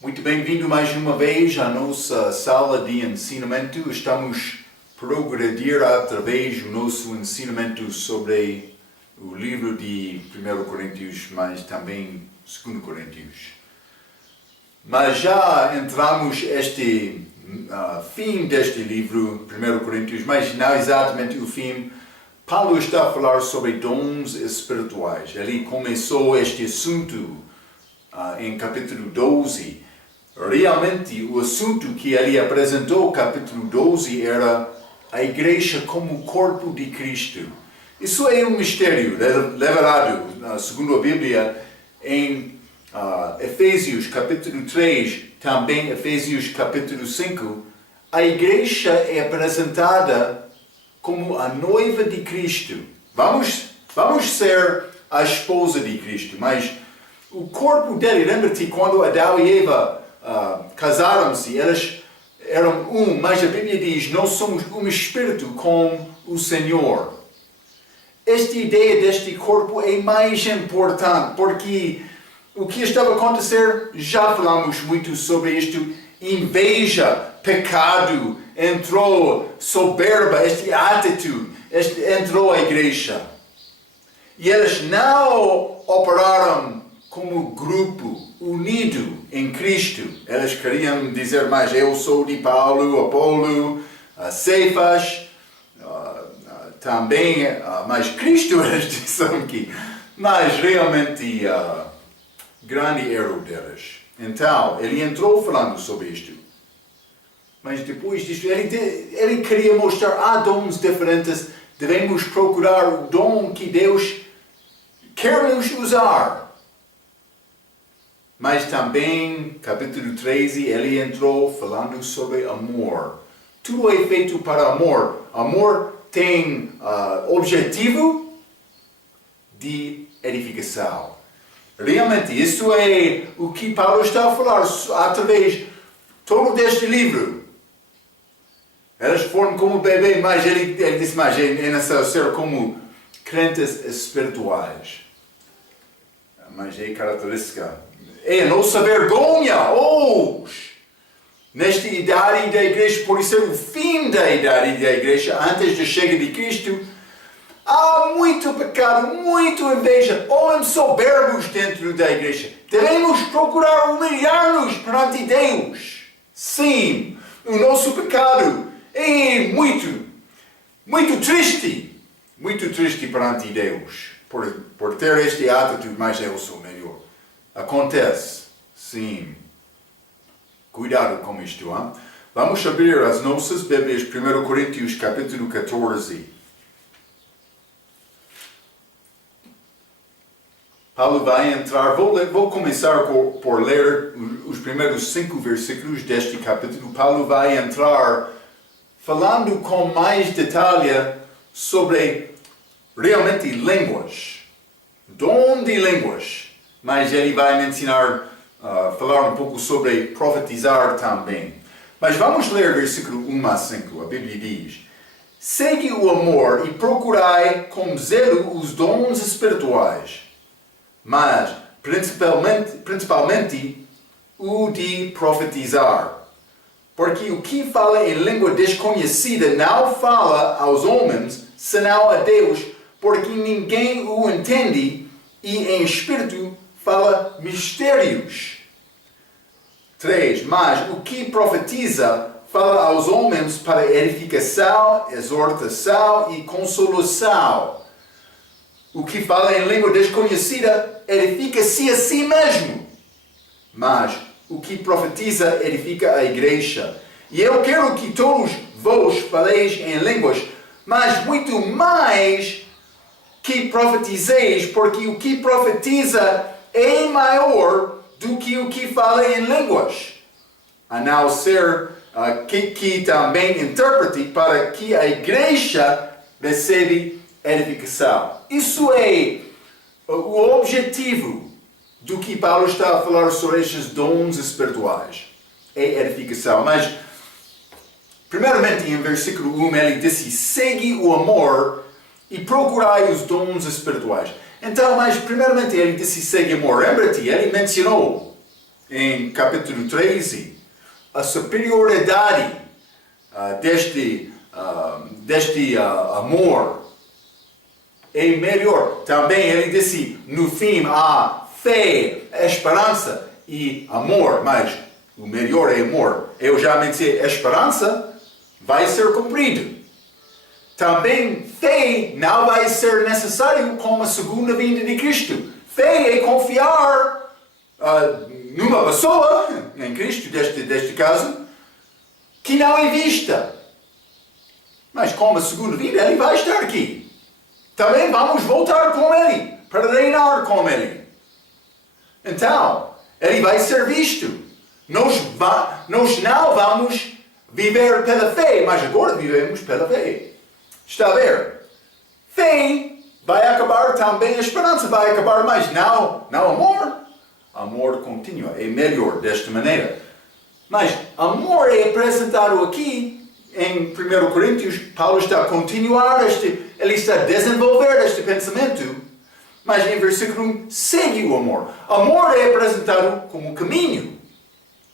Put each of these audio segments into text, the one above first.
Muito bem-vindo mais uma vez à nossa sala de ensinamento. Estamos a progredir através do nosso ensinamento sobre o livro de 1 Coríntios, mas também 2 Coríntios. Mas já entramos este fim deste livro, 1 Coríntios, mas não exatamente o fim. Paulo está a falar sobre dons espirituais. Ele começou este assunto em capítulo 12. Realmente, o assunto que ele apresentou, capítulo 12, era a igreja como corpo de Cristo. Isso é um mistério revelado, segundo a Bíblia, em Efésios capítulo 3, também Efésios capítulo 5. A igreja é apresentada como a noiva de Cristo. Vamos ser a esposa de Cristo, mas o corpo dele, lembra-te quando Adão e Eva casaram-se, elas eram mas a Bíblia diz, nós somos um espírito com o Senhor. Esta ideia deste corpo é mais importante, porque o que estava a acontecer, já falamos muito sobre isto, inveja, pecado, entrou soberba, esta atitude, entrou a igreja. E elas não operaram como grupo unido em Cristo. Elas queriam dizer mais, eu sou de Paulo, Apolo, Cefas, também, mas Cristo elas disseram que, mas realmente, grande erro delas. Então, ele entrou falando sobre isto. Mas depois disto, ele queria mostrar, há dons diferentes, devemos procurar o dom que Deus quer nos usar. Mas também, capítulo 13, ele entrou falando sobre amor. Tudo é feito para amor. Amor tem objetivo de edificação. Realmente, isso é o que Paulo está a falar através de todo deste livro. Elas foram como bebê, mas ele disse mais, é necessário ser como crentes espirituais. Mas é característica. É a nossa vergonha hoje, nesta idade da igreja, por ser o fim da idade da igreja, antes da chegada de Cristo, há muito pecado, muita inveja, homens soberbos dentro da igreja. Devemos procurar humilhar-nos perante Deus. Sim, o nosso pecado é muito triste perante Deus, por ter esta atitude, mas eu sou melhor. Acontece, sim. Cuidado com isto, hein? Vamos abrir as nossas Bíblias, 1 Coríntios, capítulo 14. Paulo vai entrar, vou começar por ler os primeiros 5 versículos deste capítulo. Paulo vai entrar falando com mais detalhe sobre realmente línguas, dom de línguas. Mas ele vai me ensinar falar um pouco sobre profetizar também. Mas vamos ler versículo 1 a 5. A Bíblia diz: segue o amor e procurai com zelo os dons espirituais, mas principalmente o de profetizar. Porque o que fala em língua desconhecida não fala aos homens, senão a Deus, porque ninguém o entende, e em espírito fala mistérios. 3. Mas o que profetiza fala aos homens para edificação, exortação e consolação. O que fala em língua desconhecida edifica-se a si mesmo. Mas o que profetiza edifica a igreja. E eu quero que todos vós faleis em línguas, mas muito mais que profetizeis, porque o que profetiza é maior do que o que fala em línguas, a não ser que também interprete para que a igreja receba edificação. Isso é o objetivo do que Paulo está a falar sobre estes dons espirituais, é edificação. Mas, primeiramente, em versículo 1, ele disse, segue o amor e procurai os dons espirituais. Então, mas primeiramente ele disse segue amor. Lembra-te, ele mencionou em capítulo 13, a superioridade deste amor é melhor. Também ele disse, no fim, há fé, esperança e amor, mas o melhor é amor. Eu já mencionei, a esperança vai ser cumprida. Também fé não vai ser necessário como a segunda vinda de Cristo. Fé é confiar numa pessoa, em Cristo, deste caso, que não é vista. Mas como a segunda vinda, ele vai estar aqui. Também vamos voltar com ele, para reinar com ele. Então, ele vai ser visto. Nós não vamos viver pela fé, mas agora vivemos pela fé. Está a ver? Fé vai acabar também, a esperança vai acabar, mas não amor. Amor continua, é melhor desta maneira. Mas amor é apresentado aqui em 1 Coríntios. Paulo está a continuar, ele está a desenvolver este pensamento. Mas em versículo 1, segue o amor. Amor é apresentado como caminho.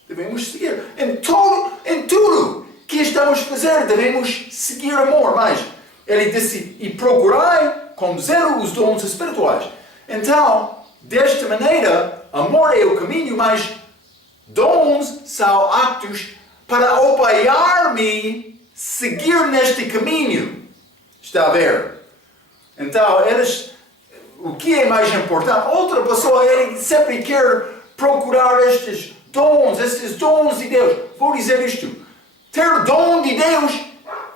Devemos seguir. Em tudo que estamos a fazer, devemos seguir amor. Mas ele disse, e procurai com zelo os dons espirituais. Então, desta maneira, amor é o caminho, mas dons são atos para apoiar-me seguir neste caminho. Está a ver? Então, o que é mais importante? Outra pessoa, ele sempre quer procurar estes dons de Deus. Vou dizer isto. Ter dom de Deus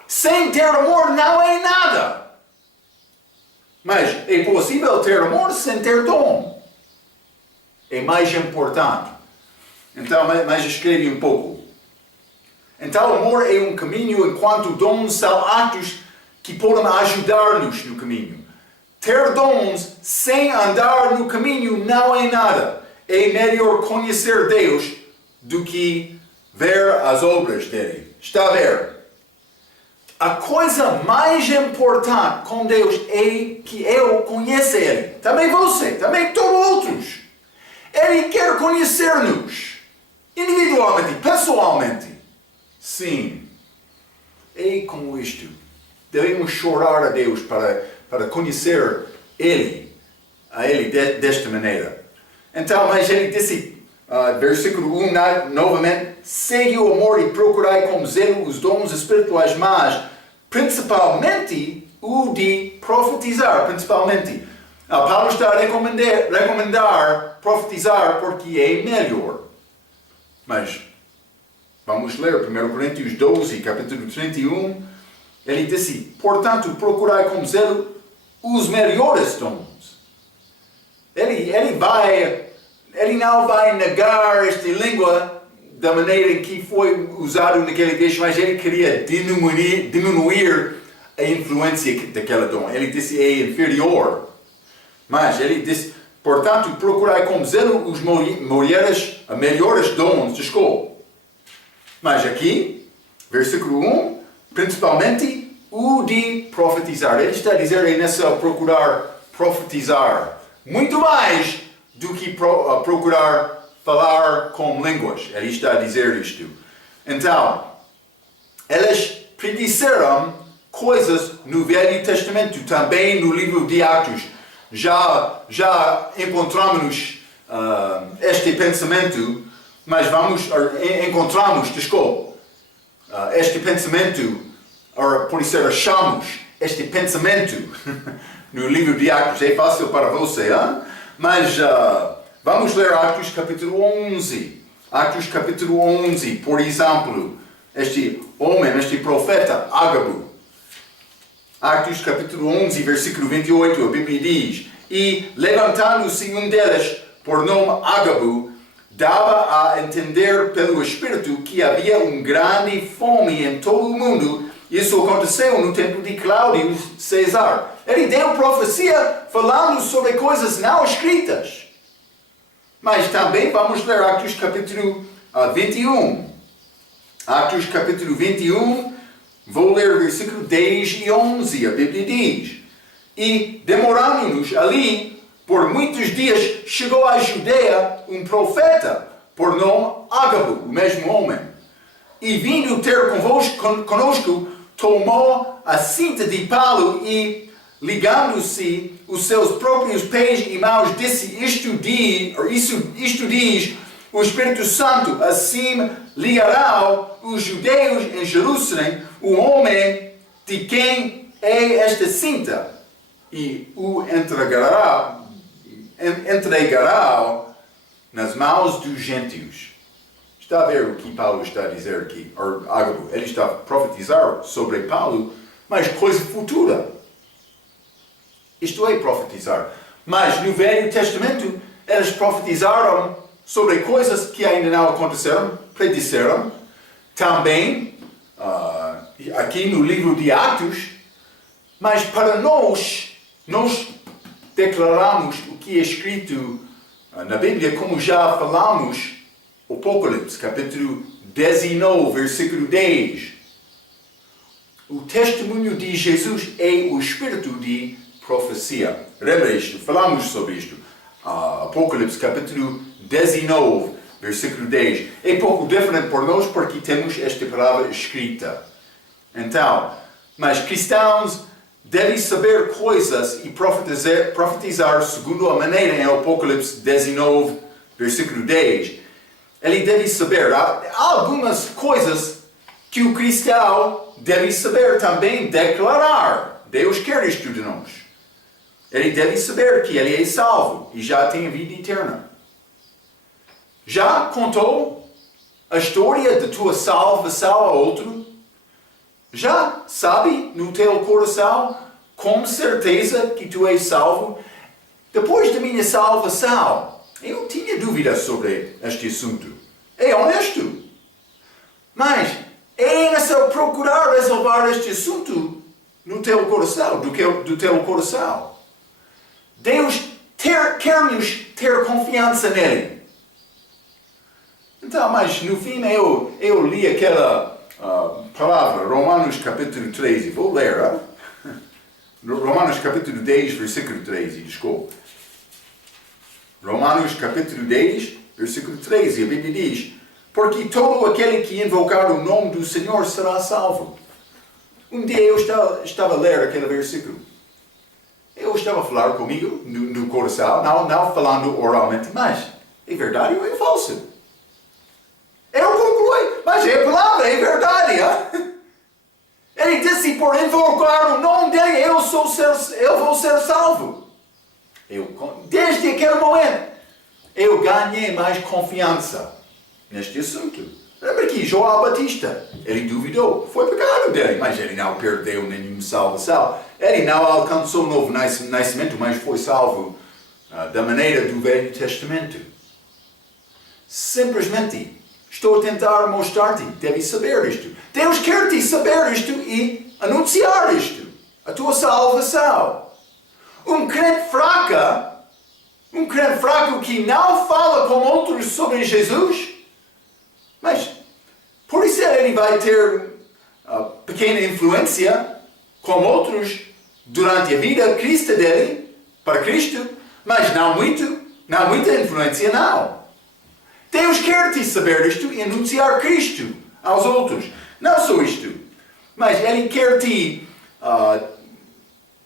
sem ter amor não é nada. Mas é possível ter amor sem ter dom. É mais importante. Então, mas escreve um pouco. Então, amor é um caminho, enquanto dons são atos que podem ajudar-nos no caminho. Ter dons sem andar no caminho não é nada. É melhor conhecer Deus do que ver as obras dele. Está a ver? A coisa mais importante com Deus é que eu conheça Ele. Também você, também todos outros. Ele quer conhecer-nos. Individualmente, pessoalmente. Sim. É como isto. Devemos chorar a Deus para conhecer a Ele desta maneira. Então, mas ele disse, versículo 1, novamente, segue o amor e procurai com zelo os dons espirituais, mas principalmente o de profetizar, principalmente. Paulo está a recomendar profetizar porque é melhor. Mas, vamos ler 1 Coríntios 12, capítulo 31, ele disse, portanto, procurai com zelo os melhores dons. Ele não vai negar esta língua da maneira em que foi usado naquele dia, mas ele queria diminuir a influência daquela dom. Ele disse é inferior. Mas ele disse, portanto, procurai com zelo os melhores dons, desculpa. Mas aqui, versículo 1, principalmente o de profetizar. Ele está a dizer, é necessário procurar profetizar. Muito mais do que procurar falar com línguas. Ele está a dizer isto. Então, eles predisseram coisas no Velho Testamento, também no livro de Atos. Já encontramos este pensamento, mas encontramos este pensamento, ou por isso achamos este pensamento no livro de Atos. É fácil para você, hein? Mas vamos ler Atos capítulo 11. Atos capítulo 11, por exemplo, este homem, este profeta Ágabo. Atos capítulo 11, versículo 28, a Bíblia diz, e levantando-se um deles, por nome Ágabo, dava a entender pelo Espírito que havia uma grande fome em todo o mundo. Isso aconteceu no tempo de Cláudio César. Ele deu profecia falando sobre coisas não escritas. Mas também vamos ler Atos capítulo 21. Atos capítulo 21, vou ler versículo 10 e 11, a Bíblia diz, e demorando-nos ali por muitos dias, chegou à Judeia um profeta, por nome Ágabo, o mesmo homem. E vindo ter conosco, tomou a cinta de Paulo e, ligando-se os seus próprios pés e mãos, disse, isto diz o Espírito Santo, assim ligará os judeus em Jerusalém o homem de quem é esta cinta e o entregará nas mãos dos gentios. Está a ver o que Paulo está a dizer aqui? Ágabo, ele está a profetizar sobre Paulo, mas coisa futura. Isto é profetizar. Mas no Velho Testamento, eles profetizaram sobre coisas que ainda não aconteceram, predisseram. Também, aqui no livro de Atos, mas para nós declaramos o que é escrito na Bíblia, como já falamos, Apocalipse, capítulo 19, versículo 10. O testemunho de Jesus é o espírito de profecia. Lembra isto? Falamos sobre isto. Apocalipse, capítulo 19, versículo 10. É pouco diferente por nós porque temos esta palavra escrita. Então, mas cristãos devem saber coisas e profetizar segundo a maneira em Apocalipse 19, versículo 10. Ele deve saber. Há algumas coisas que o cristão deve saber também declarar. Deus quer isto de nós. Ele deve saber que ele é salvo e já tem a vida eterna. Já contou a história de tua salvação a outro? Já sabe no teu coração com certeza que tu és salvo? Depois da minha salvação, eu tinha dúvidas sobre este assunto. É honesto. Mas é necessário procurar resolver este assunto no teu coração, do teu coração. Deus quer-nos ter confiança nele. Então, mas no fim eu li aquela palavra, Romanos capítulo 13. Vou ler, Romanos capítulo 10, versículo 13, desculpa. Romanos capítulo 10, versículo 13, a Bíblia diz, porque todo aquele que invocar o nome do Senhor será salvo. Um dia eu estava a ler aquele versículo. Eu estava a falar comigo no coração, não falando oralmente, mas é verdade ou é falso? Eu concluí, mas é a palavra, é verdade. Hein? Ele disse, por invocar o nome dele, eu vou ser salvo. Desde aquele momento, eu ganhei mais confiança neste assunto. Lembra que João Batista, ele duvidou. Foi pecado dele, mas ele não perdeu nenhuma salvação. Ele não alcançou um novo nascimento, mas foi salvo da maneira do Velho Testamento. Simplesmente, estou a tentar mostrar-te, deves saber isto. Deus quer te saber isto e anunciar isto. A tua salvação. Um crente fraco que não fala com outros sobre Jesus, mas por isso ele vai ter pequena influência com outros durante a vida cristã dele, para Cristo, mas não muita influência não. Deus quer te saber isto e anunciar Cristo aos outros. Não só isto, mas ele quer te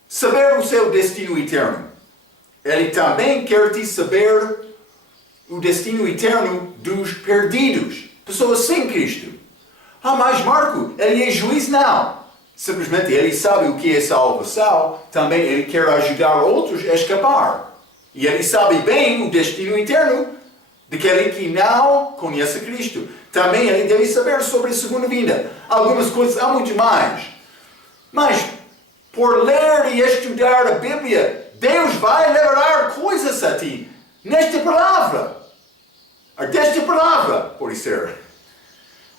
saber o seu destino eterno. Ele também quer te saber o destino eterno dos perdidos, pessoas sem Cristo. Mas Marco, ele é juiz? Não. Simplesmente ele sabe o que é salvação, também ele quer ajudar outros a escapar. E ele sabe bem o destino eterno daquele que não conhece Cristo. Também ele deve saber sobre a segunda vinda. Algumas coisas, há muito mais. Mas, por ler e estudar a Bíblia, Deus vai revelar coisas a ti. Nesta palavra. Por isso.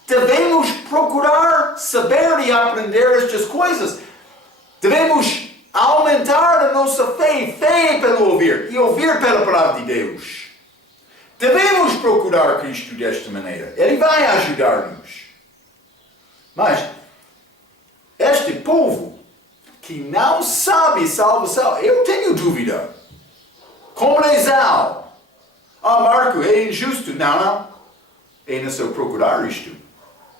Devemos procurar saber e aprender estas coisas. Devemos aumentar a nossa fé pelo ouvir, e ouvir pela palavra de Deus. Devemos procurar Cristo desta maneira. Ele vai ajudar-nos. Mas, este povo que não sabe salvação, eu tenho dúvida. Como razão. Marco, é injusto. Não. é no seu procurar isto.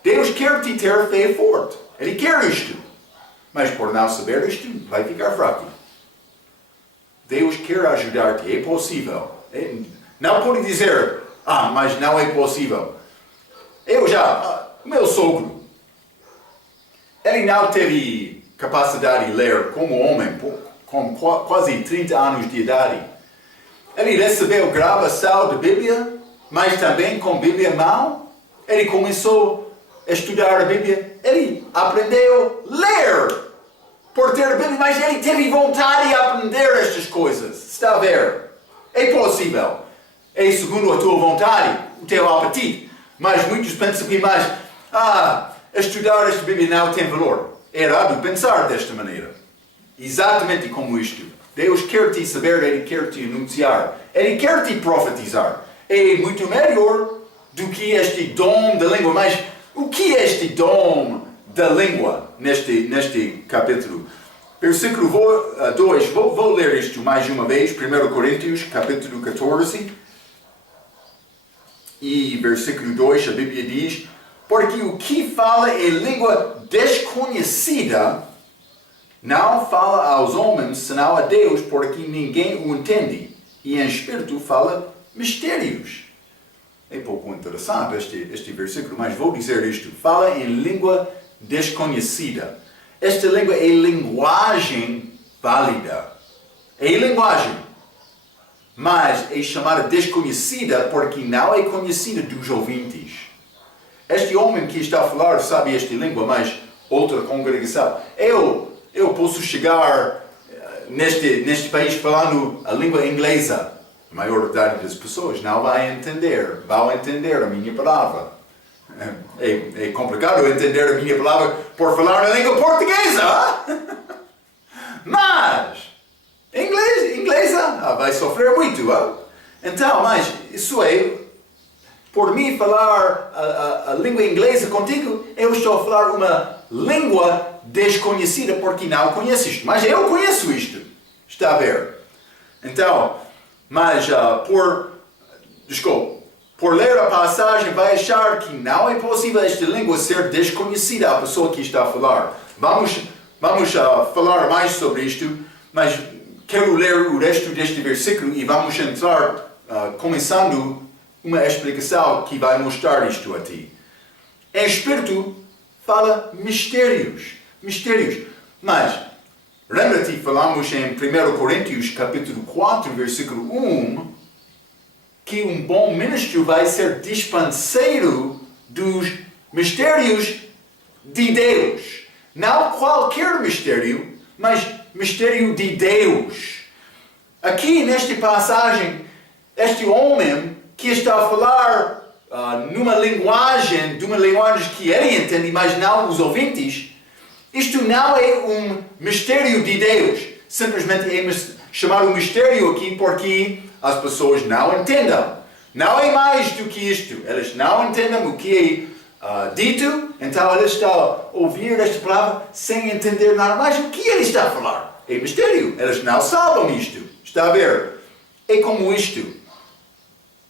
Deus quer te ter fé forte. Ele quer isto. Mas por não saber isto, vai ficar fraco. Deus quer ajudar-te. É possível. Não pode dizer, mas não é possível. Meu sogro, ele não teve capacidade de ler como homem, com quase 30 anos de idade. Ele recebeu gravação da Bíblia, mas também com Bíblia em mão. Ele começou a estudar a Bíblia. Ele aprendeu a ler por ter a Bíblia, mas ele teve vontade de aprender estas coisas. Está a ver? É possível. É segundo a tua vontade, o teu apetite. Mas muitos pensam que estudar esta Bíblia não tem valor. É errado pensar desta maneira. Exatamente como isto. Deus quer te saber, Ele quer te anunciar. Ele quer te profetizar. É muito melhor do que este dom da língua. Mas o que é este dom da língua neste capítulo? Versículo 2, vou ler isto mais uma vez. 1 Coríntios, capítulo 14. E versículo 2, a Bíblia diz: porque o que fala em língua desconhecida não fala aos homens, senão a Deus, porque ninguém o entende. E em espírito fala mistérios. É pouco interessante este versículo, mas vou dizer isto. Fala em língua desconhecida. Esta língua é linguagem válida. É linguagem. Mas é chamada desconhecida porque não é conhecida dos ouvintes. Este homem que está a falar sabe esta língua, mas outra congregação. Eu posso chegar neste país falando a língua inglesa. A maioridade das pessoas não vai entender. Vão entender a minha palavra. É complicado entender a minha palavra por falar na língua portuguesa. Mas inglesa vai sofrer muito. Então, mas isso é, por mim falar a língua inglesa contigo, eu estou a falar uma língua desconhecida porque não conheço isto. Mas eu conheço isto. Está a ver? Então, mas por ler a passagem vai achar que não é possível esta língua ser desconhecida à pessoa que está a falar. Vamos falar mais sobre isto, mas quero ler o resto deste versículo e vamos entrar começando uma explicação que vai mostrar isto a ti. Em espírito fala mistérios. Mas lembra-te, falamos em 1 Coríntios capítulo 4, versículo 1, que um bom ministro vai ser dispenseiro dos mistérios de Deus. Não qualquer mistério, mas mistério de Deus. Aqui nesta passagem, este homem que está a falar de uma linguagem que ele entende, mas não os ouvintes, isto não é um mistério de Deus. Simplesmente é chamado mistério aqui porque as pessoas não entendem. Não é mais do que isto. Eles não entendem o que é dito, então eles estão a ouvir esta palavra sem entender nada mais o que ele está a falar. É mistério. Eles não sabem isto. Está a ver? É como isto.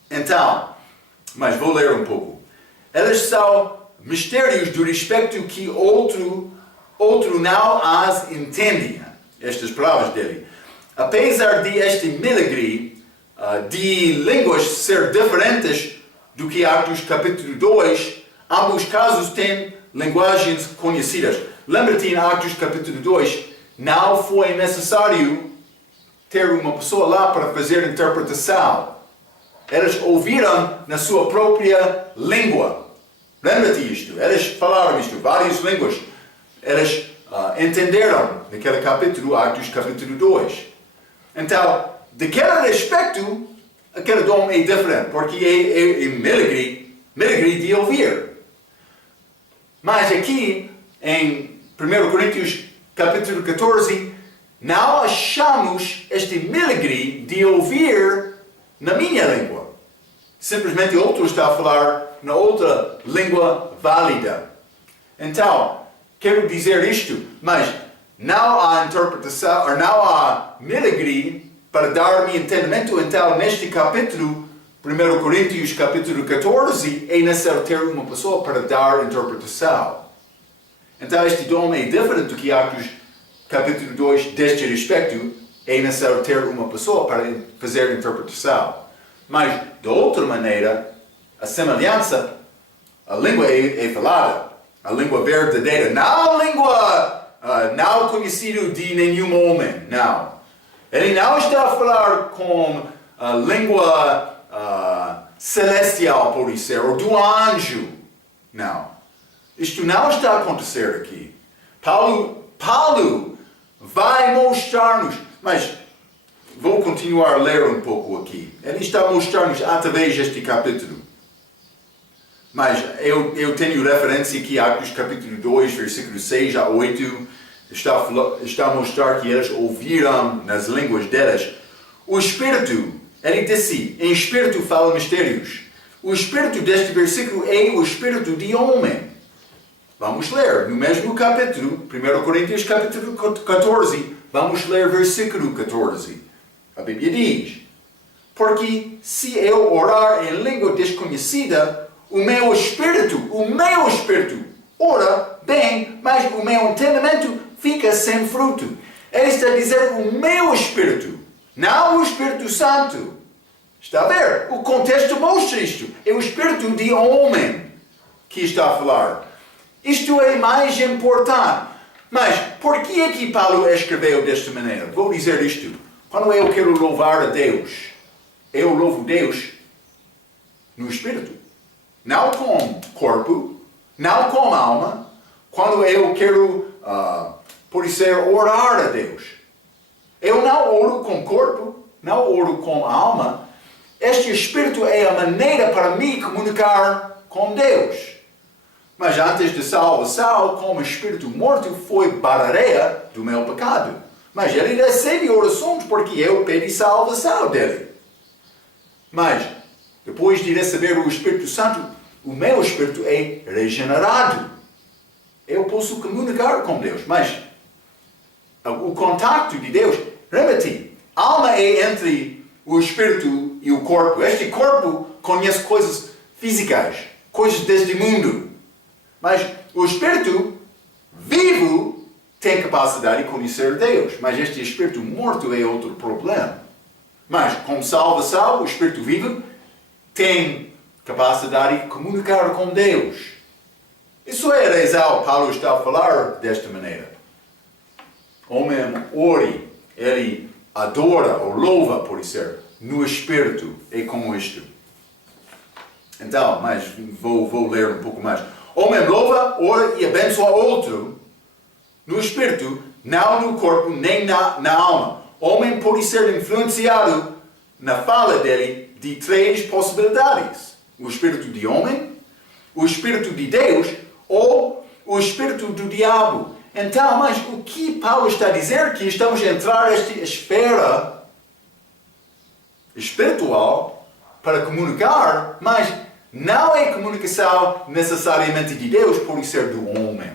Então, mas vou ler um pouco. Eles são mistérios do respeito que outro não as entende. Estas palavras dele. Apesar de este milagre de línguas ser diferentes do que Atos capítulo 2, ambos casos têm linguagens conhecidas. Lembra-te em Atos capítulo 2, não foi necessário ter uma pessoa lá para fazer interpretação. Eles ouviram na sua própria língua. Lembra-te isto? Eles falaram isto, várias línguas. Eles entenderam naquele capítulo, Atos capítulo 2. Então, daquele aspecto, aquele dom é diferente, porque é milagre de ouvir. Mas aqui, em 1 Coríntios capítulo 14, não achamos este milagre de ouvir na minha língua. Simplesmente outro está a falar na outra língua válida. Então, quero dizer isto, mas não há interpretação, ou não há milagre para dar-me entendimento. Então, neste capítulo, 1 Coríntios capítulo 14, é necessário ter uma pessoa para dar interpretação. Então este dom é diferente do que Atos capítulo 2, deste respeito, é necessário ter uma pessoa para fazer interpretação. Mas, de outra maneira, a semelhança, a língua é falada, a língua verdadeira, não a língua não conhecida de nenhum homem, não. Ele não está a falar com a língua celestial, por isso, ou do anjo. Não. Isto não está a acontecer aqui. Paulo vai mostrar-nos, mas vou continuar a ler um pouco aqui. Ele está a mostrar-nos através deste capítulo. Mas eu tenho referência aqui a Atos capítulo 2, versículo 6 a 8. Está a mostrar que eles ouviram nas línguas deles. O Espírito, ele disse, em Espírito fala mistérios. O Espírito deste versículo é o Espírito de homem. Vamos ler no mesmo capítulo, 1 Coríntios capítulo 14, vamos ler versículo 14. A Bíblia diz, porque se eu orar em língua desconhecida, o meu espírito ora bem, mas o meu entendimento fica sem fruto. Ele está a dizer o meu espírito, não o Espírito Santo. Está a ver? O contexto mostra isto. É o espírito de homem que está a falar. Isto é mais importante. Mas por que é que Paulo escreveu desta maneira? Vou dizer isto. Quando eu quero louvar a Deus, eu louvo Deus no espírito. Não com corpo, não com alma. Quando eu quero, por isso, orar a Deus. Eu não oro com corpo, não oro com alma. Este espírito é a maneira para me comunicar com Deus. Mas antes de salvação, como espírito morto, foi barareia do meu pecado. Mas ele recebe orações porque eu pedi salvação dele. Mas, depois de receber o Espírito Santo, o meu espírito é regenerado. Eu posso comunicar com Deus. Mas, o contato de Deus, repete, alma é entre o espírito e o corpo. Este corpo conhece coisas físicas, coisas deste mundo. Mas o espírito vivo tem capacidade de conhecer Deus. Mas este espírito morto é outro problema. Mas com salvação, o espírito vivo tem capacidade de comunicar com Deus. Isso é a razão Paulo está a falar desta maneira. Homem ore, ele adora ou louva, por ser no espírito. É como isto. Então, mas vou ler um pouco mais. Homem louva, ora e abençoa outro no espírito, não no corpo, nem na alma. Homem pode ser influenciado na fala dele de três possibilidades. O espírito de homem, o espírito de Deus ou o espírito do diabo. Então, mas o que Paulo está a dizer? Que estamos a entrar nesta esfera espiritual para comunicar, mas não é comunicação necessariamente de Deus, por ser do homem.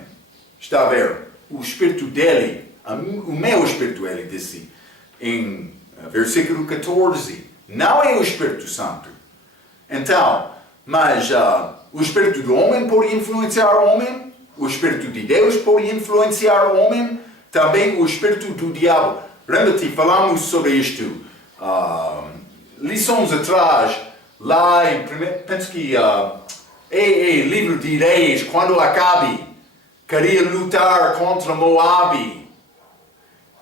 Está a ver? O espírito dele, o meu espírito, ele disse, em versículo 14, não é o Espírito Santo. Então, mas o espírito do homem pode influenciar o homem, o espírito de Deus pode influenciar o homem, também o espírito do diabo. Lembra-te, falamos sobre isto lições atrás, lá em penso que livro de Reis, quando Acabe queria lutar contra Moabe,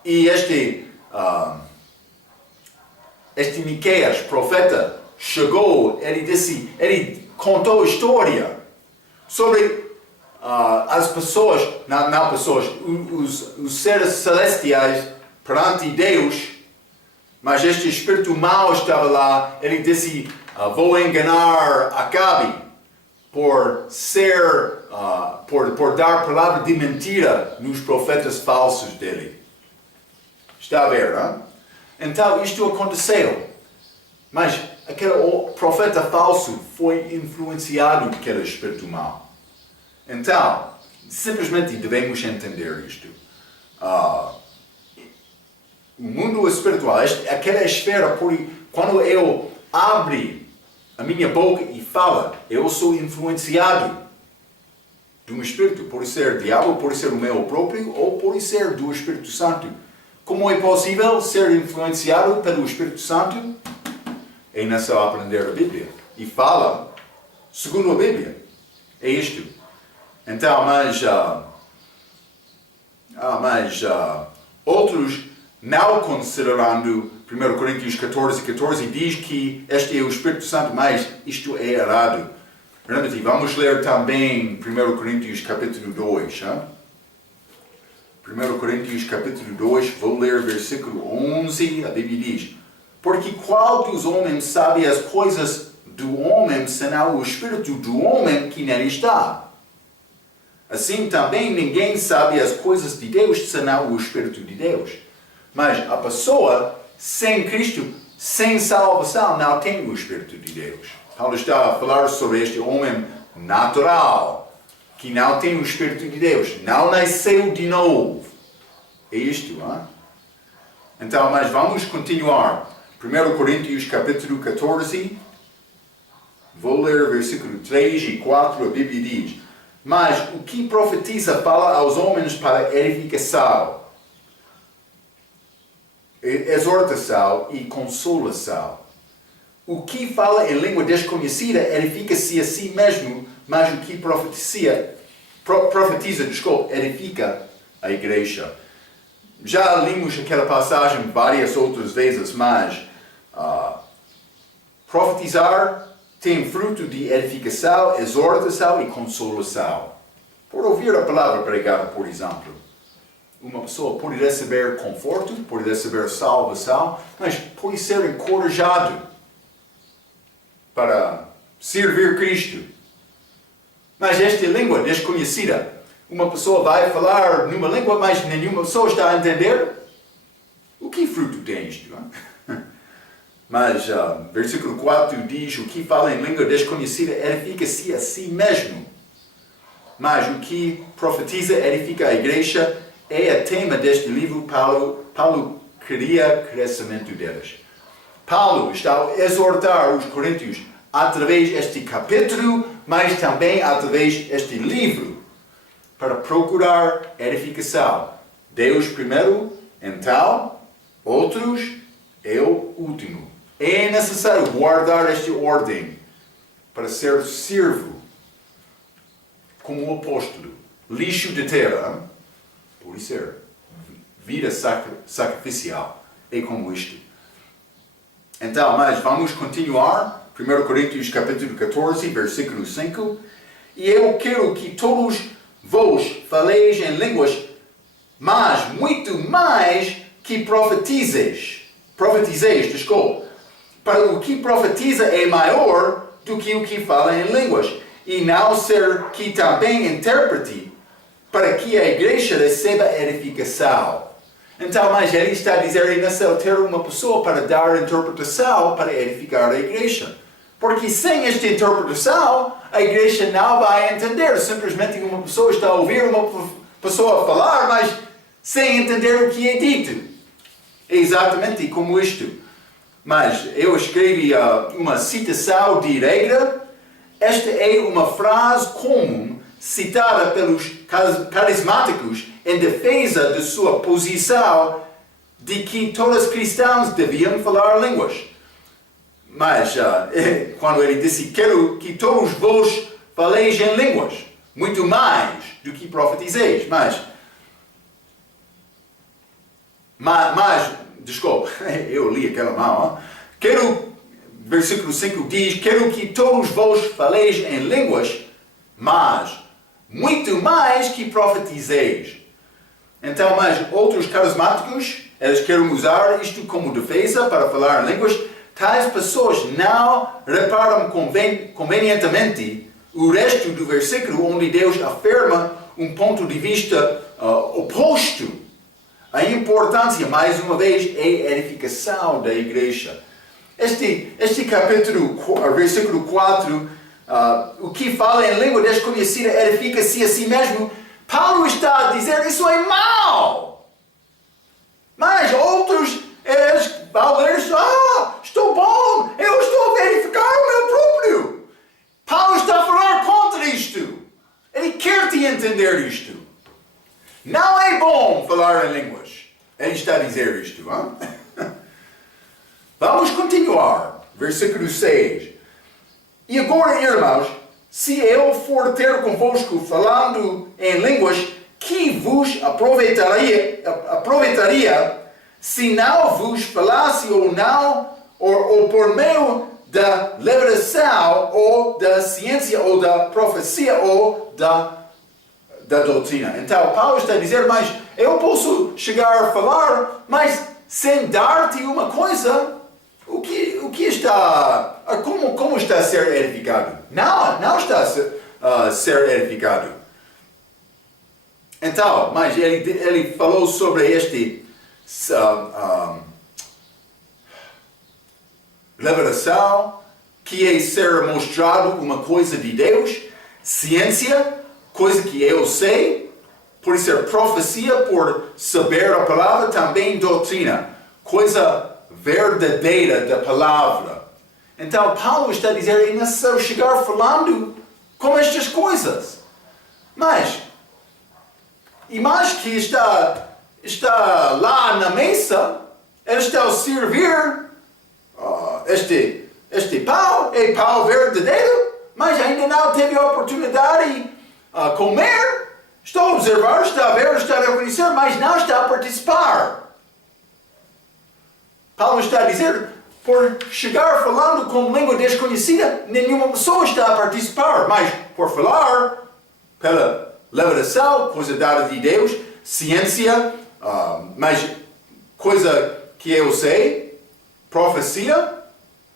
e este Miqueias, profeta, chegou, ele contou a história sobre as pessoas, não pessoas, os seres celestiais perante Deus, mas este espírito mau estava lá. Ele disse, vou enganar Acabe por dar palavra de mentira nos profetas falsos dele. Está a ver, não? Então isto aconteceu. Mas aquele profeta falso foi influenciado por aquele espírito mau. Então, simplesmente devemos entender isto. O mundo espiritual, aquela esfera, quando eu abro a minha boca e fala. Eu sou influenciado de um Espírito. Pode ser diabo, pode ser o meu próprio, ou pode ser do Espírito Santo. Como é possível ser influenciado pelo Espírito Santo? É nessa aprender a Bíblia. E fala segundo a Bíblia. É isto. Então, outros, não considerando 1 Coríntios 14 diz que este é o Espírito Santo, mas isto é errado. Realmente, vamos ler também 1 Coríntios capítulo 2. 1 Coríntios capítulo 2, vou ler versículo 11, a Bíblia diz: porque qual dos homens sabe as coisas do homem, senão o Espírito do homem que nele está? Assim também ninguém sabe as coisas de Deus, senão o Espírito de Deus. Mas a pessoa sem Cristo, sem salvação, não tem o Espírito de Deus. Paulo está a falar sobre este homem natural, que não tem o Espírito de Deus, não nasceu de novo. É isto, hein? Então, mas vamos continuar. 1 Coríntios capítulo 14, vou ler versículo 3 e 4, a Bíblia diz: mas o que profetiza fala aos homens para edificação, exortação e consolação. O que fala em língua desconhecida edifica-se a si mesmo, mas o que profetiza, edifica a igreja. Já lemos aquela passagem várias outras vezes, mas profetizar tem fruto de edificação, exortação e consolação. Por ouvir a palavra pregada, por exemplo, uma pessoa pode receber conforto, pode receber salvação, mas pode ser encorajado para servir Cristo. Mas esta língua desconhecida, uma pessoa vai falar numa língua, mas nenhuma pessoa está a entender. O que fruto tem isto? Mas versículo 4 diz: o que fala em língua desconhecida edifica-se a si mesmo. Mas o que profetiza edifica a igreja. É o tema deste livro. Paulo queria crescimento deles. Paulo está a exortar os coríntios através deste capítulo, mas também através deste livro, para procurar edificação. Deus primeiro, então, outros, eu último. É necessário guardar esta ordem para ser servo como apóstolo. Lixo de terra, pode ser. Vida sacrificial. É como isto. Então, mas vamos continuar. 1 Coríntios capítulo 14, versículo 5. E eu quero que todos vós faleis em línguas, mas muito mais que profetizeis, para o que profetiza é maior do que o que fala em línguas, e não ser que também interprete, para que a igreja receba edificação. Então, mas ele está a dizer, é necessário ter uma pessoa para dar interpretação para edificar a igreja. Porque sem esta interpretação, a igreja não vai entender. Simplesmente uma pessoa está a ouvir uma pessoa falar, mas sem entender o que é dito. É exatamente como isto. Mas eu escrevi uma citação de regra. Esta é uma frase comum citada pelos carismáticos em defesa de sua posição de que todos os cristãos deviam falar línguas. Mas quando ele disse, quero que todos vós faleis em línguas, muito mais do que profetizeis. Mas desculpa, eu li aquela mal. Versículo 5 diz, quero que todos vós faleis em línguas, mas muito mais que profetizeis. Então, mas outros carismáticos, eles querem usar isto como defesa para falar em línguas. Tais pessoas não reparam convenientemente o resto do versículo, onde Deus afirma um ponto de vista oposto. A importância, mais uma vez, é a edificação da igreja. Este capítulo, versículo 4, o que fala em língua desconhecida edifica-se a si mesmo. Paulo está a dizer, isso é mau. Mas outros, eles vão ler, estou bom, eu estou a verificar o meu bom falar em línguas. Ele está a dizer isto. Hein? Vamos continuar. Versículo 6. E agora, irmãos, se eu for ter convosco falando em línguas, que vos aproveitaria se não vos falasse ou não, ou por meio da revelação, ou da ciência, ou da profecia, ou da doutrina. Então, Paulo está a dizer, mas eu posso chegar a falar, mas sem dar-te uma coisa, o que está, como está a ser edificado? Não está a ser edificado. Então, mas ele falou sobre este revelação, que é ser mostrado uma coisa de Deus, ciência, coisa que eu sei, por ser profecia, por saber a palavra, também doutrina, coisa verdadeira da palavra. Então, Paulo está a dizer, é necessário chegar falando com estas coisas. Mas que está lá na mesa, ele está a servir este pão, é pão verdadeiro, mas ainda não teve a oportunidade de comer. Estou a observar, está a ver, está a reconhecer, mas não está a participar. Paulo está a dizer, por chegar falando com língua desconhecida, nenhuma pessoa está a participar, mas por falar pela revelação, coisa dada de Deus, ciência, mas coisa que eu sei, profecia,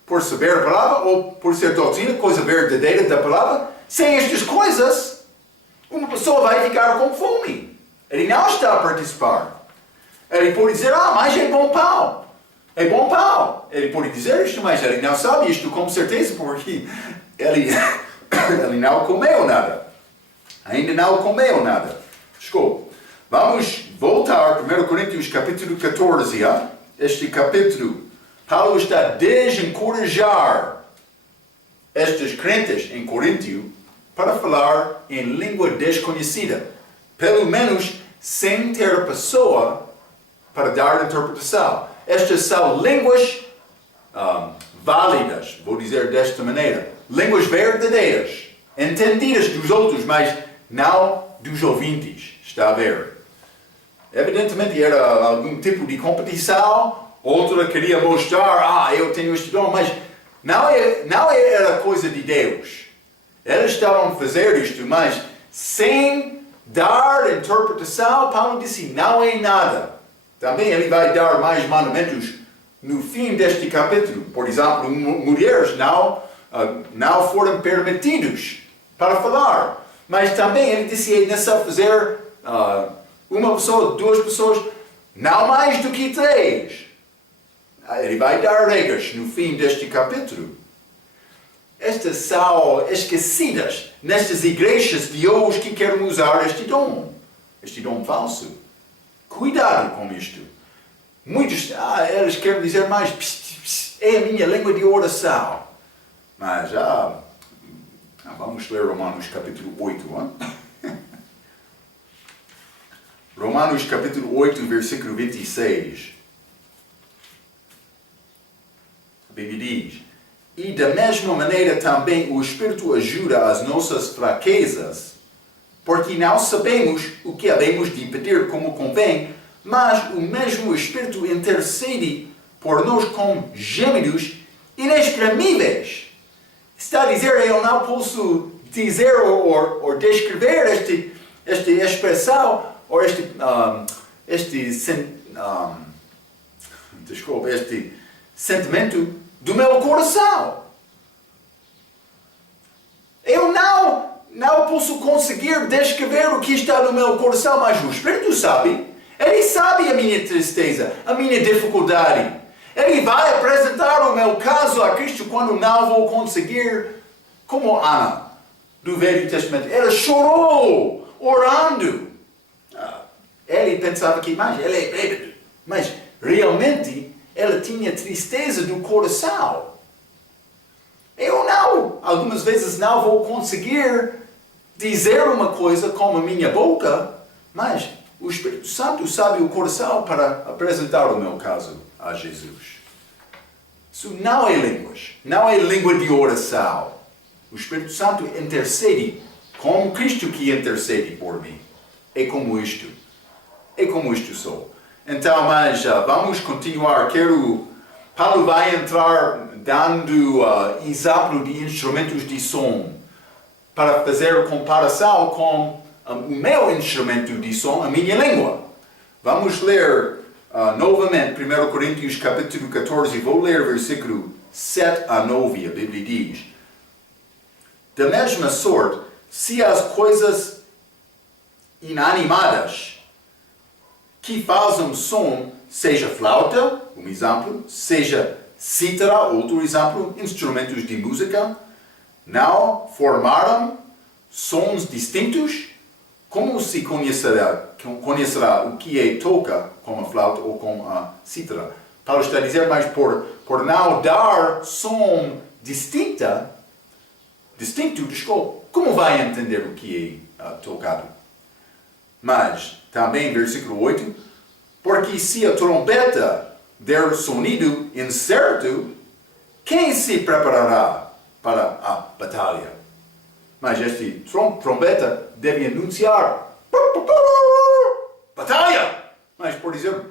por saber a palavra, ou por ser doutrina, coisa verdadeira da palavra, sem estas coisas, uma pessoa vai ficar com fome. Ele não está a participar. Ele pode dizer, mas é bom pão. É bom pão. Ele pode dizer isto, mas ele não sabe isto com certeza, porque ele não comeu nada. Ainda não comeu nada. Desculpa. Vamos voltar a 1 Coríntios capítulo 14. Este capítulo, Paulo está a desencorajar estes crentes em Coríntio para falar em língua desconhecida. Pelo menos sem ter a pessoa para dar a interpretação. Estas são línguas válidas, vou dizer desta maneira. Línguas verdadeiras, entendidas dos outros, mas não dos ouvintes. Está a ver? Evidentemente era algum tipo de competição, outra queria mostrar, eu tenho este dom, mas não era coisa de Deus. Eles estavam a fazer isto, mas sem dar interpretação, Paulo disse, não é nada. Também ele vai dar mais mandamentos no fim deste capítulo. Por exemplo, mulheres não foram permitidos para falar. Mas também ele disse, é necessário fazer uma pessoa, duas pessoas, não mais do que 3. Ele vai dar regras no fim deste capítulo. Estas são esquecidas nestas igrejas de hoje que querem usar este dom falso. Cuidado com isto. Muitos, eles querem dizer mais, é a minha língua de oração. Mas vamos ler Romanos capítulo 8. Romanos capítulo 8, versículo 26. A Bíblia diz, e da mesma maneira também o Espírito ajuda as nossas fraquezas, porque não sabemos o que havemos de pedir como convém, mas o mesmo Espírito intercede por nós com gemidos inexprimíveis. Está a dizer, eu não posso dizer ou descrever esta expressão, ou este sentimento do meu coração. Eu não posso conseguir descrever o que está no meu coração, mas o Espírito sabe. Ele sabe a minha tristeza, a minha dificuldade. Ele vai apresentar o meu caso a Cristo quando não vou conseguir, como Ana, do Velho Testamento. Ela chorou, orando. Ele pensava que mais, ele é bêbado. Mas realmente ela tinha tristeza do coração. Eu algumas vezes não vou conseguir dizer uma coisa com a minha boca, mas o Espírito Santo sabe o coração para apresentar o meu caso a Jesus. Isso não é línguas, não é língua de oração. O Espírito Santo intercede como Cristo que intercede por mim. É como isto sou. Então, mas vamos continuar. Paulo vai entrar dando exemplo de instrumentos de som para fazer comparação com o meu instrumento de som, a minha língua. Vamos ler novamente 1 Coríntios capítulo 14, vou ler versículo 7 a 9, a Bíblia diz: da mesma sorte, se as coisas inanimadas que fazem som, seja flauta, um exemplo, seja cítara, outro exemplo, instrumentos de música, não formaram sons distintos, como se conhecerá o que é toca com a flauta ou com a cítara? Paulo está a dizer, mas por não dar som distinto, como vai entender o que é tocado? Mas, também, versículo 8, porque se a trombeta der sonido incerto, quem se preparará para a batalha? Mas este trombeta deve anunciar batalha. Mas, por exemplo,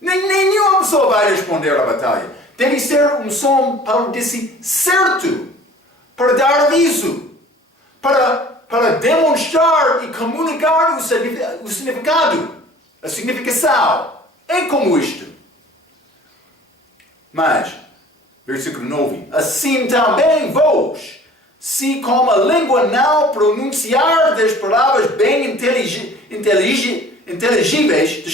nenhuma pessoa vai responder à batalha. Deve ser um som, Paulo disse, certo, para dar aviso, para demonstrar e comunicar o significado, a significação. É como isto. Mas, versículo 9, assim também vós, se com a língua não pronunciar das palavras bem inteligíveis,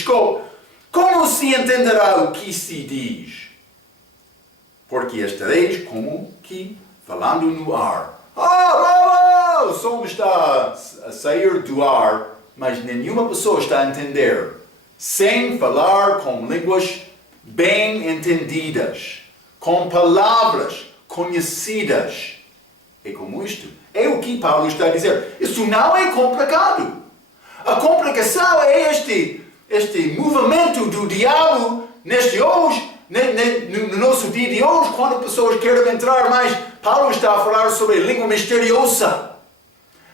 como se entenderá o que se diz? Porque estareis como que falando no ar. O som está a sair do ar, mas nenhuma pessoa está a entender, sem falar com línguas bem entendidas, com palavras conhecidas. É como isto. É o que Paulo está a dizer. Isso não é complicado. A complicação é este movimento do diabo no nosso dia de hoje, quando pessoas querem entrar mais. Paulo está a falar sobre a língua misteriosa,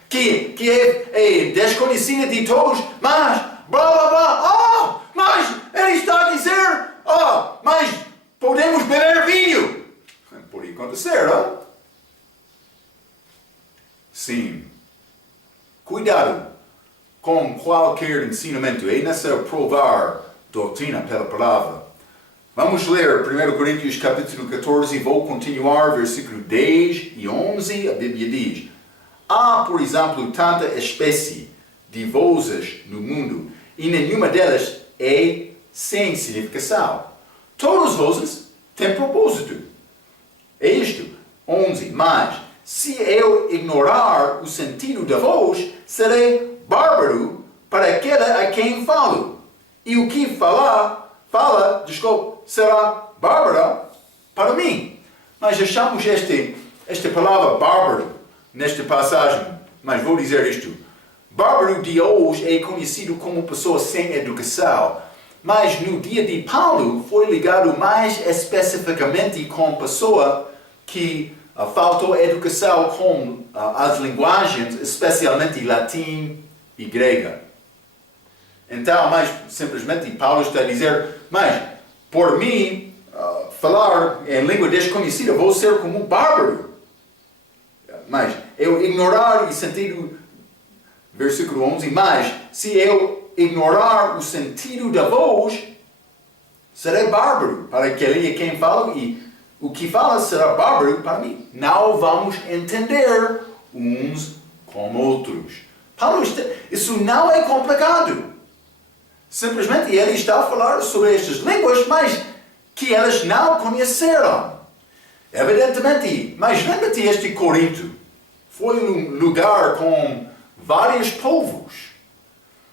que é desconhecida de todos, mas blá blá blá, mas ele está a dizer, mas podemos beber vinho. Pode acontecer, não? Sim. Cuidado com qualquer ensinamento. É necessário provar doutrina pela palavra. Vamos ler 1 Coríntios capítulo 14, vou continuar, versículo 10 e 11, a Bíblia diz: há, por exemplo, tanta espécie de vozes no mundo, e nenhuma delas é sem significação. Todas as vozes têm propósito. É isto. 11. Mas, se eu ignorar o sentido da voz, serei bárbaro para aquele a quem falo. E o que fala, será bárbara para mim. Mas achamos esta palavra bárbaro nesta passagem. Mas vou dizer isto. Bárbaro de hoje é conhecido como pessoa sem educação. Mas no dia de Paulo foi ligado mais especificamente com pessoa que faltou educação com as linguagens, especialmente latim e grega. Então, mas simplesmente Paulo está a dizer, mas por mim falar em língua desconhecida vou ser como um bárbaro. Mas eu ignorar o sentido, versículo 11, mas se eu ignorar o sentido da voz, serei bárbaro para aquele a quem falo e o que fala será bárbaro para mim. Não vamos entender uns com outros. Paulo, isso não é complicado. Simplesmente ele está a falar sobre estas línguas, mas que elas não conheceram. Evidentemente, mas lembra-te este Corinto. Foi um lugar com vários povos.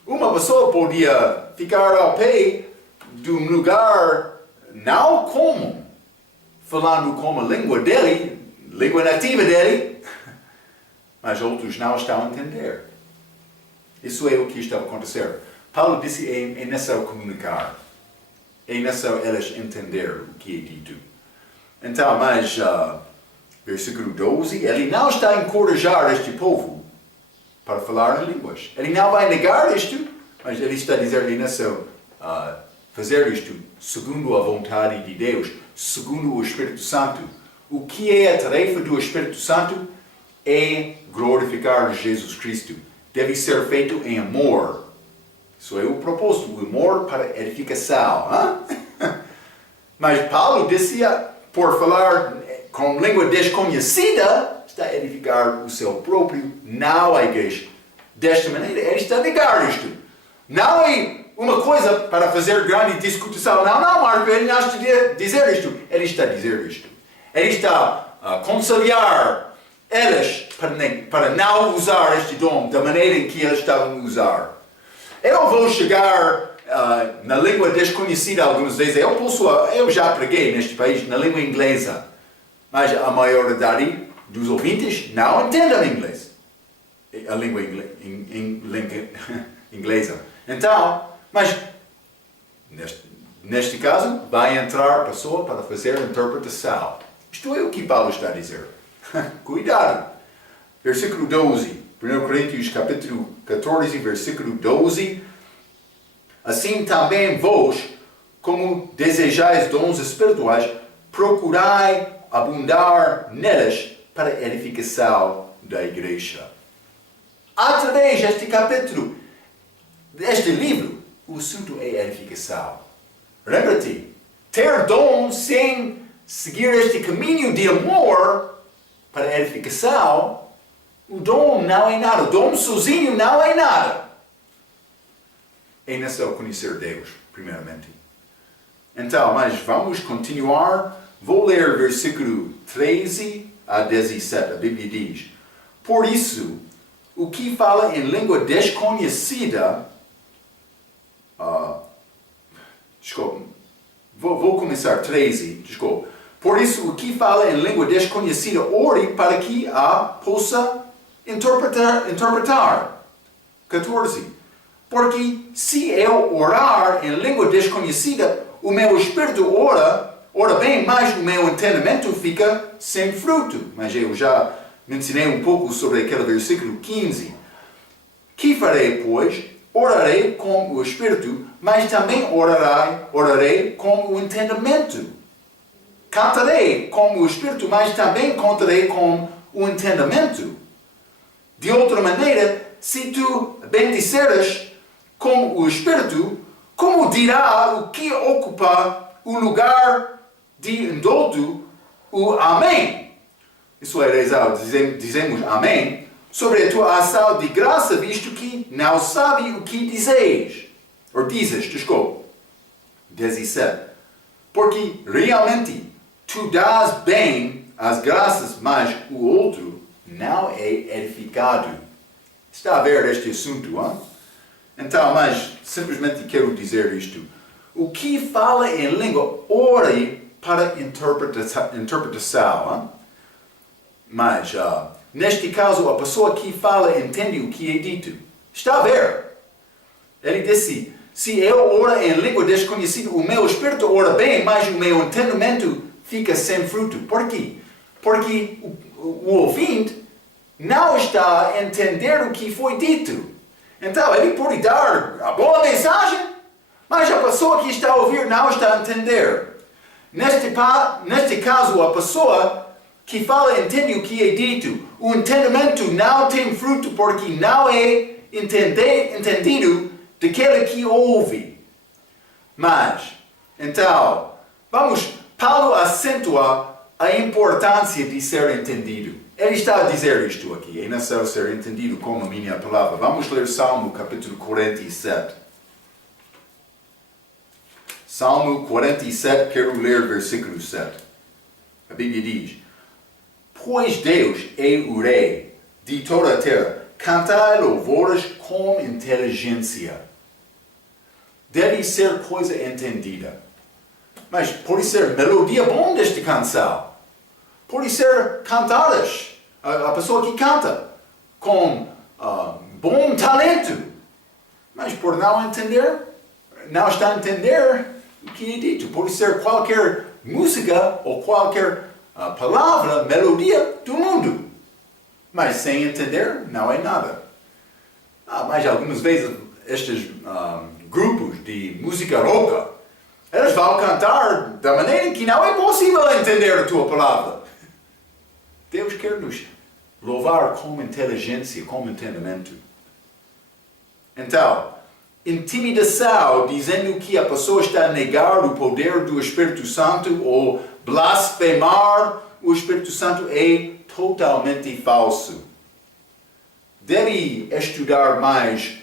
Uma pessoa podia ficar ao pé de um lugar não comum, falando como a língua dele, língua nativa dele, mas outros não estão a entender. Isso é o que está a acontecer. Paulo disse, é necessário comunicar. É necessário elas entender o que é dito. Então, mas, versículo 12, ele não está a encorajar este povo para falar em línguas. Ele não vai negar isto, mas ele está a dizer que é necessário fazer isto segundo a vontade de Deus, segundo o Espírito Santo. O que é a tarefa do Espírito Santo? É glorificar Jesus Cristo. Deve ser feito em amor. Isso é o propósito, o amor para edificação. Mas Paulo dizia, por falar com língua desconhecida, está a edificar o seu próprio, não a igreja. Desta maneira, ele está a negar isto. Não é uma coisa para fazer grande discussão. Não, Marco, ele não está a dizer isto. Ele está a dizer isto. Ele está a conciliar elas para não usar este dom da maneira em que eles estavam a usar. Eu vou chegar na língua desconhecida algumas vezes. Eu já preguei neste país na língua inglesa. Mas a maioridade dos ouvintes não entendem inglês. A língua inglesa. Então, mas neste caso, vai entrar a pessoa para fazer a interpretação. Isto é o que Paulo está a dizer. Cuidado. Versículo 12. 1 Coríntios capítulo 14, versículo 12. Assim também vós, como desejais dons espirituais, procurai abundar neles para a edificação da igreja. Através deste capítulo, deste livro, o assunto é edificação. Lembra-te, ter dom sem seguir este caminho de amor para a edificação, o dom não é nada. O dom sozinho não é nada. É necessário conhecer Deus, primeiramente. Então, mas vamos continuar. Vou ler versículo 13 a 17. A Bíblia diz: por isso, o que fala em língua desconhecida... desculpa. Vou começar 13. Desculpa. Por isso, o que fala em língua desconhecida, ore para que a possa interpretar. 14. Porque se eu orar em língua desconhecida, o meu espírito ora bem, mas o meu entendimento fica sem fruto. Mas eu já mencionei um pouco sobre aquele versículo 15. Que farei, pois? Orarei com o espírito, mas também orarei com o entendimento. Cantarei com o espírito, mas também cantarei com o entendimento. De outra maneira, se tu bendisseres com o espírito, como dirá o que ocupa o lugar de indulto, o amém? Isso é rezar, dizemos amém, sobre a tua ação de graça, visto que não sabe o que dizes. 17. Porque realmente tu dás bem as graças, mas o outro não é edificado. Está a ver este assunto, hein? Então, mas simplesmente quero dizer isto. O que fala em língua, ore para interpretação. Hein? Mas, neste caso, a pessoa que fala entende o que é dito. Está a ver? Ele disse, se eu oro em língua desconhecida, o meu espírito ora bem, mas o meu entendimento fica sem fruto. Por quê? Porque o ouvinte não está a entender o que foi dito. Então, ele pode dar a boa mensagem, mas a pessoa que está a ouvir não está a entender. Neste caso, a pessoa que fala entende o que é dito. O entendimento não tem fruto porque não é entendido daquele que ouve. Mas, então, Paulo acentua a importância de ser entendido. Ele está a dizer isto aqui, é necessário ser entendido com a minha palavra. Vamos ler Salmo capítulo 47. Salmo 47, quero ler versículo 7. A Bíblia diz: pois Deus é o Rei de toda a terra, cantai louvores com inteligência. Deve ser coisa entendida. Mas pode ser melodia bom desta canção. Pode ser cantadas. A pessoa que canta com bom talento. Mas por não entender, não está a entender o que é dito. Pode ser qualquer música ou qualquer palavra, melodia do mundo. Mas sem entender, não é nada. Mas algumas vezes estes grupos de música rock, eles vão cantar da maneira em que não é possível entender a tua palavra. Deus quer nos louvar com inteligência, com entendimento. Então, intimidação, dizendo que a pessoa está a negar o poder do Espírito Santo ou blasfemar o Espírito Santo é totalmente falso. Deve estudar mais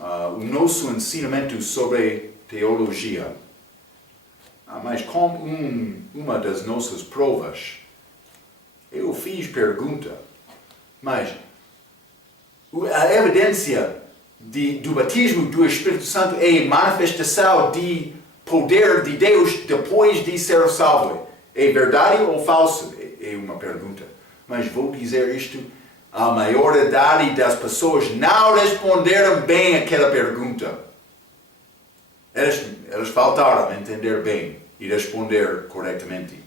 o nosso ensinamento sobre teologia. Mas como uma das nossas provas, eu fiz pergunta, mas a evidência do batismo do Espírito Santo é manifestação de poder de Deus depois de ser salvo. É verdade ou falso? É uma pergunta. Mas vou dizer isto, a maioridade das pessoas não responderam bem àquela pergunta. Eles faltaram entender bem e responder corretamente.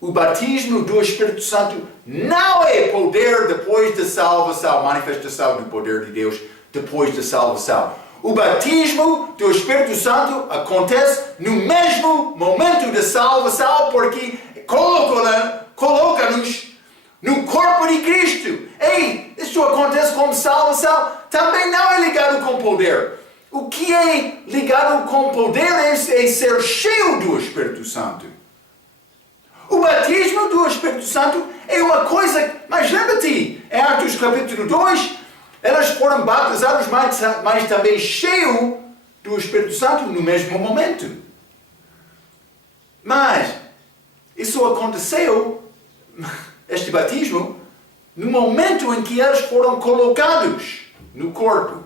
O batismo do Espírito Santo não é poder depois da salvação, manifestação do poder de Deus depois da salvação. O batismo do Espírito Santo acontece no mesmo momento da salvação, porque coloca-nos no corpo de Cristo. Isto acontece com salvação, também não é ligado com poder. O que é ligado com poder é ser cheio do Espírito Santo. O batismo do Espírito Santo é uma coisa, mas lembra-te, em Atos capítulo 2, elas foram batizadas, mas também cheio do Espírito Santo no mesmo momento. Mas isso aconteceu, este batismo, no momento em que eles foram colocados no corpo.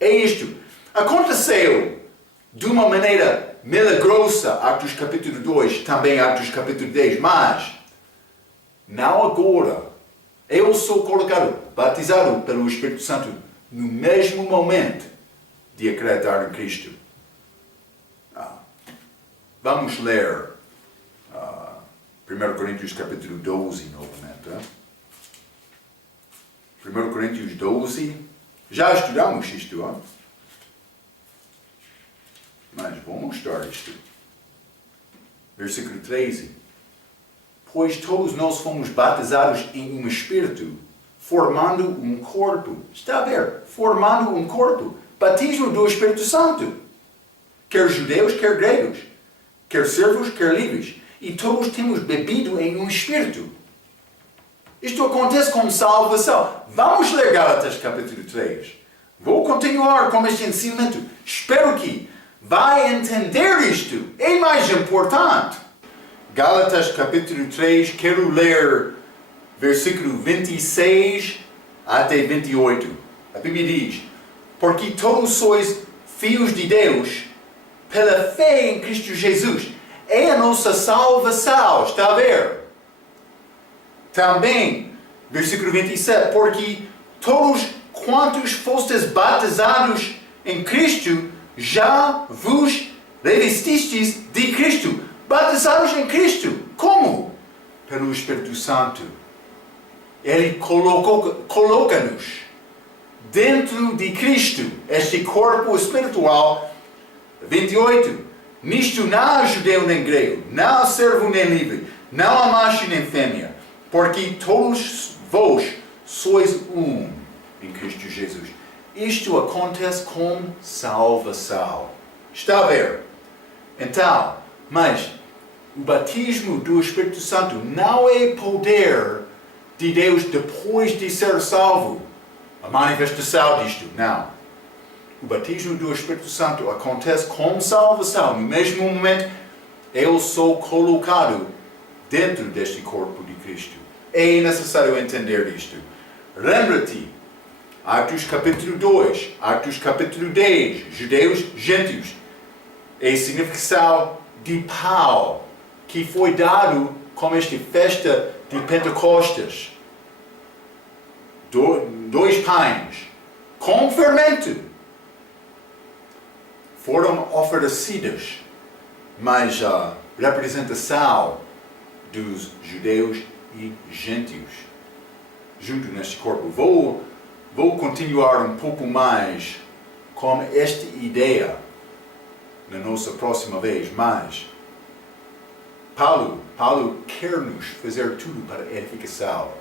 É isto. Aconteceu de uma maneira milagrosa, Atos capítulo 2, também Atos capítulo 10, mas não agora. Eu sou colocado, batizado pelo Espírito Santo no mesmo momento de acreditar em Cristo. Vamos ler 1 Coríntios capítulo 12 novamente. 1 Coríntios 12, já estudamos isto, mas vou mostrar isto. Versículo 13. Pois todos nós fomos batizados em um Espírito, formando um corpo. Está a ver? Formando um corpo. Batismo do Espírito Santo. Quer judeus, quer gregos. Quer servos, quer livres. E todos temos bebido em um Espírito. Isto acontece com salvação. Vamos ler Gálatas capítulo 3. Vou continuar com este ensinamento. Espero que vai entender isto. É mais importante. Gálatas capítulo 3, quero ler versículo 26 até 28. A Bíblia diz: porque todos sois filhos de Deus pela fé em Cristo Jesus. É a nossa salvação, está a ver? Também, versículo 27, porque todos quantos fostes batizados em Cristo, já vos revestistes de Cristo. Batizados em Cristo. Como? Pelo Espírito Santo. Ele coloca-nos dentro de Cristo, este corpo espiritual. 28. Nisto não há judeu nem grego, não há servo nem livre, não há macho nem fêmea, porque todos vós sois um em Cristo Jesus. Isto acontece com salvação. Está a ver? Então, mas o batismo do Espírito Santo não é poder de Deus depois de ser salvo. A manifestação disto, não. O batismo do Espírito Santo acontece com salvação. No mesmo momento, eu sou colocado dentro deste corpo de Cristo. É necessário entender isto. Lembra-te, Atos capítulo 2, Atos capítulo 10, judeus, gentios. É a significação de pão que foi dado como esta festa de Pentecostes. 2 pães com fermento. foram oferecidas, mas a representação dos judeus e gentios junto neste corpo. Vou continuar um pouco mais com esta ideia na nossa próxima vez, mas Paulo quer nos fazer tudo para a edificação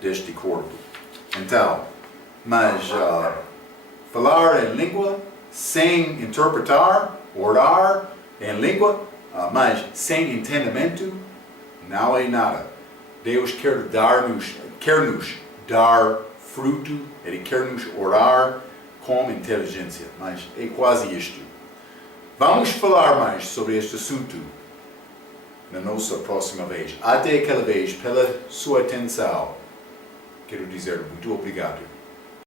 deste corpo. Então, mas falar em língua sem interpretar, orar em língua, mas sem entendimento, não é nada. Deus quer nos dar fruto, Ele quer nos orar com inteligência, mas é quase isto. Vamos falar mais sobre este assunto na nossa próxima vez. Até aquela vez, pela sua atenção, quero dizer muito obrigado.